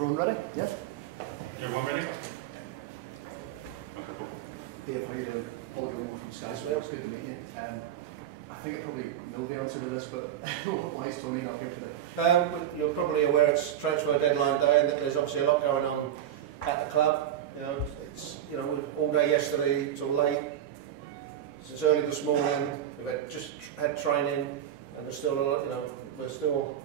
Everyone ready? Yeah? Everyone ready? Dave, how are you doing? Paul Gilmore from Sky Sports. Good to meet you. I think I probably know the answer to this, but why is Tony not here today? You're probably aware it's transfer deadline day, and that there's obviously a lot going on at the club. It's all day yesterday till late. Since early this morning, we've just had training, and there's still a lot. We're still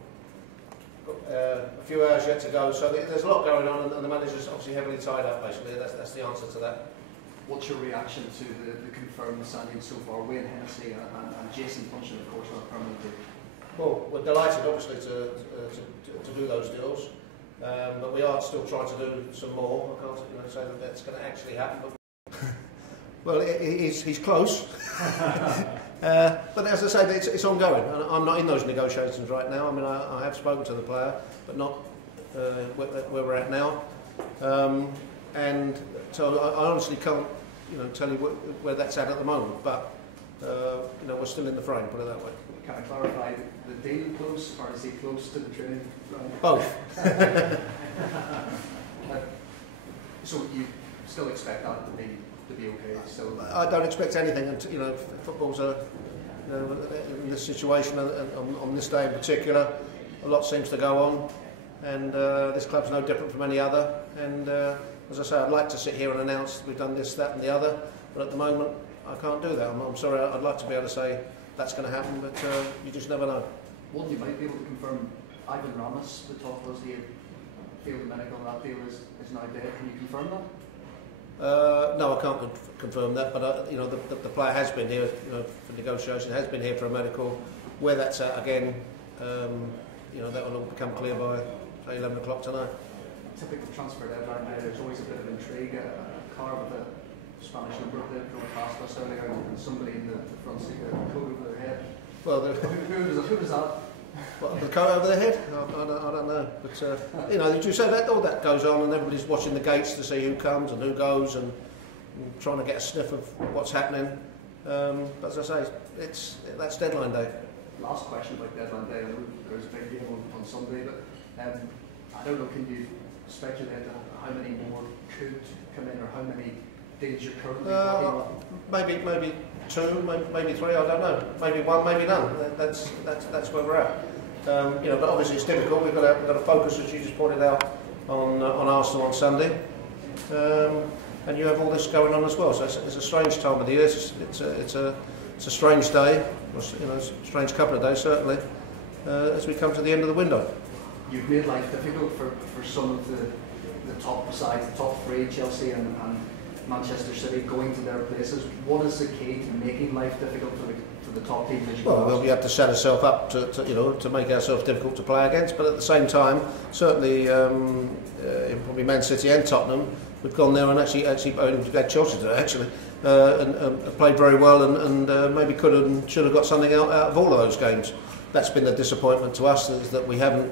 got a few hours yet to go. So there's a lot going on, and the manager's obviously heavily tied up. Basically, that's the answer to that. What's your reaction to the confirmed signings so far? Wayne Hennessy and Jason Puncheon, of course, on a permanent deal. Well, we're delighted, obviously, to do those deals, but we are still trying to do some more. I can't say that that's going to actually happen. But well, he's close. But as I say, it's ongoing. I'm not in those negotiations right now. I mean, I have spoken to the player, but not where we're at now. And so I honestly can't, tell you where that's at the moment. But we're still in the frame. Put it that way. Can I clarify? The deal close, or is he close to the training ground? Both. So you still expect that to be okay? So I don't expect anything. And football's in this situation, and on this day in particular, a lot seems to go on, and this club's no different from any other. And as I say, I'd like to sit here and announce we've done this, that, and the other, but at the moment I can't do that. I'm sorry. I'd like to be able to say that's going to happen, but you just never know. One you might be able to confirm: Ivan Ramos, the talk was he had failed the medical, and that deal is now dead. Can you confirm that? No, I can't confirm that, but the player has been here for negotiation, has been here for a medical. Where that's at again, that will all become clear by 11 o'clock tonight. Typical transfer deadline day, there's always a bit of intrigue. A car with a Spanish number plate drove past us earlier, and somebody in the front seat with a coat over their head. Well, who was that? What, the coat over their head? I don't know. But you say that all that goes on, and everybody's watching the gates to see who comes and who goes, and trying to get a sniff of what's happening. But as I say, that's deadline day. Last question about deadline day. I know there's a big game on Sunday, but I don't know. Can you speculate on how many more could come in, or how many deals you're currently working on? Maybe two, maybe three. I don't know. Maybe one, maybe none. That's where we're at. But obviously it's difficult. We've got to focus, as you just pointed out, on Arsenal on Sunday, and you have all this going on as well. So it's a strange time of the year. It's a strange day. It's a strange couple of days certainly, as we come to the end of the window. You've made life difficult for some of the top sides, the top three, Chelsea and Manchester City, going to their places. What is the key to making life difficult for the top teams? Well, we have to set ourselves up to make ourselves difficult to play against. But at the same time, certainly, probably Man City and Tottenham, we've gone there and actually we've had Chelsea today actually, and played very well, and maybe could have and should have got something out of all of those games. That's been the disappointment to us, is that we haven't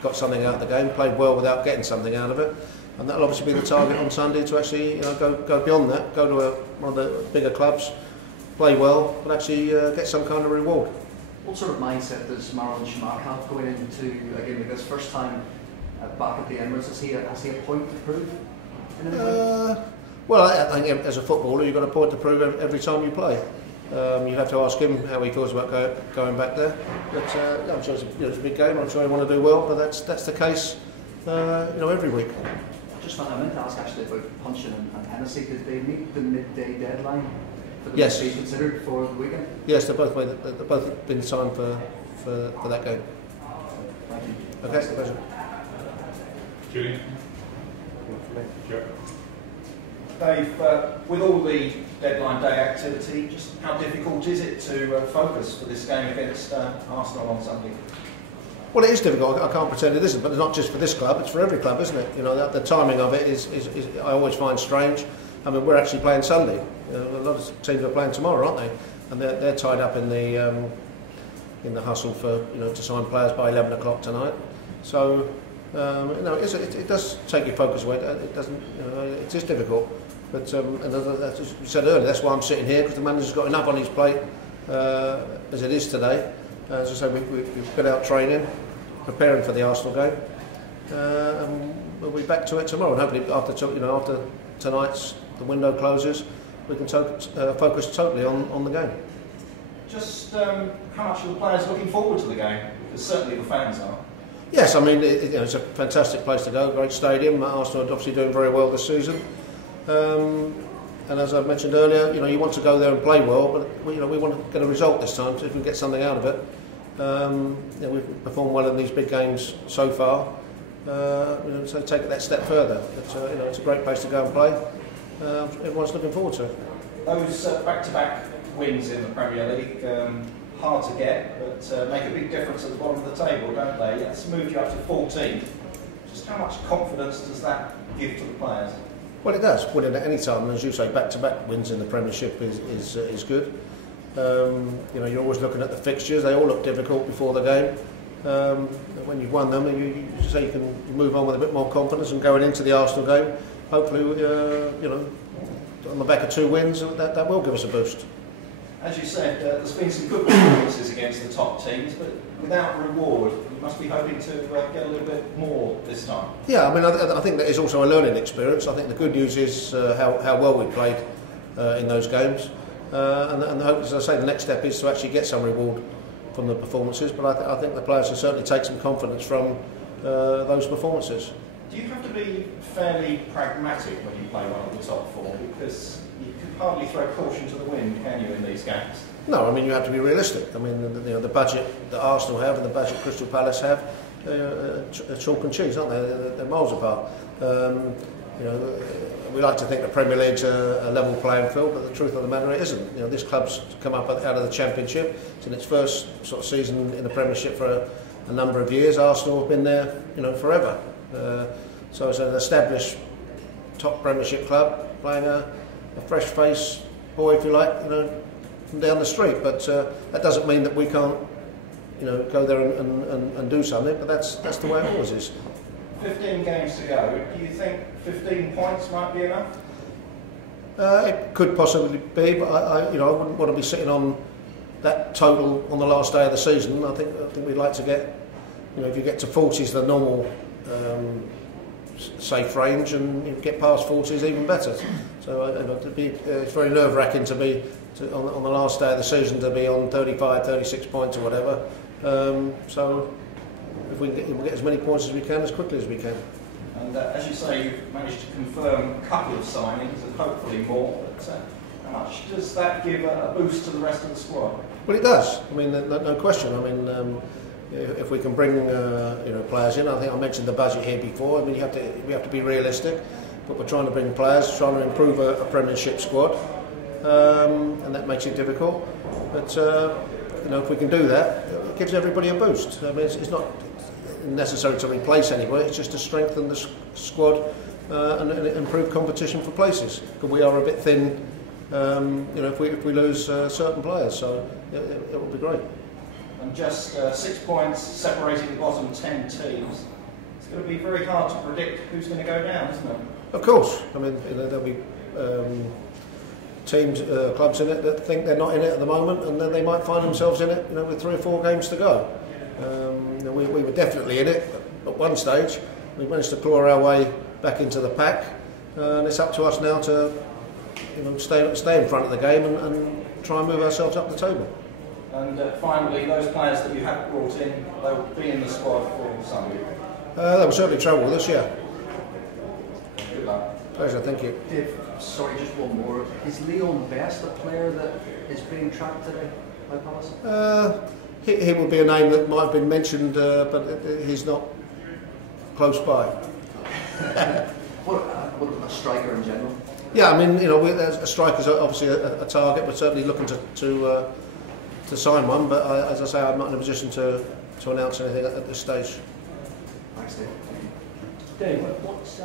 got something out of the game, played well without getting something out of it. And that'll obviously be the target on Sunday, to actually go beyond that, go to one of the bigger clubs, play well, but actually get some kind of reward. What sort of mindset does Marouane Chamakh have going into a game like this? First time back at the Emirates, has he a point to prove? Well, I think as a footballer, you've got a point to prove every time you play. You have to ask him how he feels about going back there. But I'm sure it's a big game. I'm sure he want to do well, but that's the case, every week. I meant to ask actually about Puncheon and Hennessy. Did they meet the midday deadline for them yes. to be considered for the weekend? Yes, they've both been signed for that game. Thank you. Okay, pleasure. Julian? Sure. Dave, with all the deadline day activity, just how difficult is it to focus for this game against Arsenal on Sunday? Well, it is difficult. I can't pretend it isn't, but it's not just for this club; it's for every club, isn't it? The timing of it is I always find strange. I mean, we're actually playing Sunday. A lot of teams are playing tomorrow, aren't they? And they're tied up in the hustle for to sign players by 11 o'clock tonight. So it does take your focus away. It doesn't. It is difficult. But and as you said earlier, that's why I'm sitting here, because the manager's got enough on his plate as it is today. As I say, we've been out training, preparing for the Arsenal game, and we'll be back to it tomorrow. And hopefully, after tonight's the window closes, we can focus totally on the game. Just how much are the players looking forward to the game? Because certainly the fans are. Yes, I mean it's a fantastic place to go, great stadium. Arsenal are obviously doing very well this season, and as I mentioned earlier, you want to go there and play well, but we want to get a result this time, so if we can get something out of it. We've performed well in these big games so far, so take it that step further. It's a great place to go and play. Everyone's looking forward to it. Those back-to-back wins in the Premier League, hard to get, but make a big difference at the bottom of the table, don't they? It's moved you up to 14. Just how much confidence does that give to the players? Well, it does. Winning at any time, and as you say, back-to-back wins in the Premiership is good. You're always looking at the fixtures. They all look difficult before the game. When you've won them, you say you can move on with a bit more confidence and going into the Arsenal game. Hopefully, on the back of 2 wins, that will give us a boost. As you said, there's been some good performances against the top teams, but without reward, you must be hoping to get a little bit more this time. Yeah, I mean, I think that is also a learning experience. I think the good news is how well we played in those games, and hope, as I say, the next step is to actually get some reward from the performances. But I think the players can certainly take some confidence from those performances. Do you have to be fairly pragmatic when you play one of the top 4? Because you can hardly throw caution to the wind, can you, in these games? No, I mean, you have to be realistic. I mean, the budget that Arsenal have and the budget Crystal Palace have are chalk and cheese, aren't they? They're miles apart. We like to think the Premier League's a level playing field, but the truth of the matter, it isn't. This club's come up out of the Championship. It's in its first sort of season in the Premiership for a number of years. Arsenal have been there, forever. So it's an established top Premiership club playing a fresh face boy, if you like, from down the street. But that doesn't mean that we can't, go there and do something. But that's the way it always is. 15 games to go. Do you think 15 points might be enough? It could possibly be, but I wouldn't want to be sitting on that total on the last day of the season. I think we'd like to get, if you get to 40 is the normal safe range, and you get past 40 is even better. So it's very nerve-wracking to be on the last day of the season to be on 35, 36 points or whatever. So if we can get as many points as we can, as quickly as we can. And as you say, you've managed to confirm a couple of signings and hopefully more. But how much does that give a boost to the rest of the squad? Well, it does. I mean, no question. I mean, if we can bring players in, I think I mentioned the budget here before. I mean, we have to be realistic, but we're trying to bring players, trying to improve a Premiership squad, and that makes it difficult. But if we can do that, it gives everybody a boost. I mean, it's not necessary to replace anybody. It's just to strengthen the squad and improve competition for places. But we are a bit thin, if we lose certain players. So it will be great. And just 6 points separating the bottom 10 teams. It's going to be very hard to predict who's going to go down, isn't it? Of course. I mean, there'll be teams, clubs in it that think they're not in it at the moment, and then they might find themselves in it, with 3 or 4 games to go. We were definitely in it at one stage. We managed to claw our way back into the pack, and it's up to us now to, stay in front of the game and try and move ourselves up the table. And finally, those players that you have brought in, they'll be in the squad for Sunday. They will certainly travel with us, yeah. Good luck. Pleasure, thank you. Dave, sorry, just one more. Is Leon Best a player that is being tracked today by Palace? He would be a name that might have been mentioned, but he's not close by. What about a striker in general? Yeah, I mean, a striker's obviously a target. We're certainly looking to sign one, but as I say, I'm not in a position to announce anything at this stage. Thanks, Dave. Dave, what's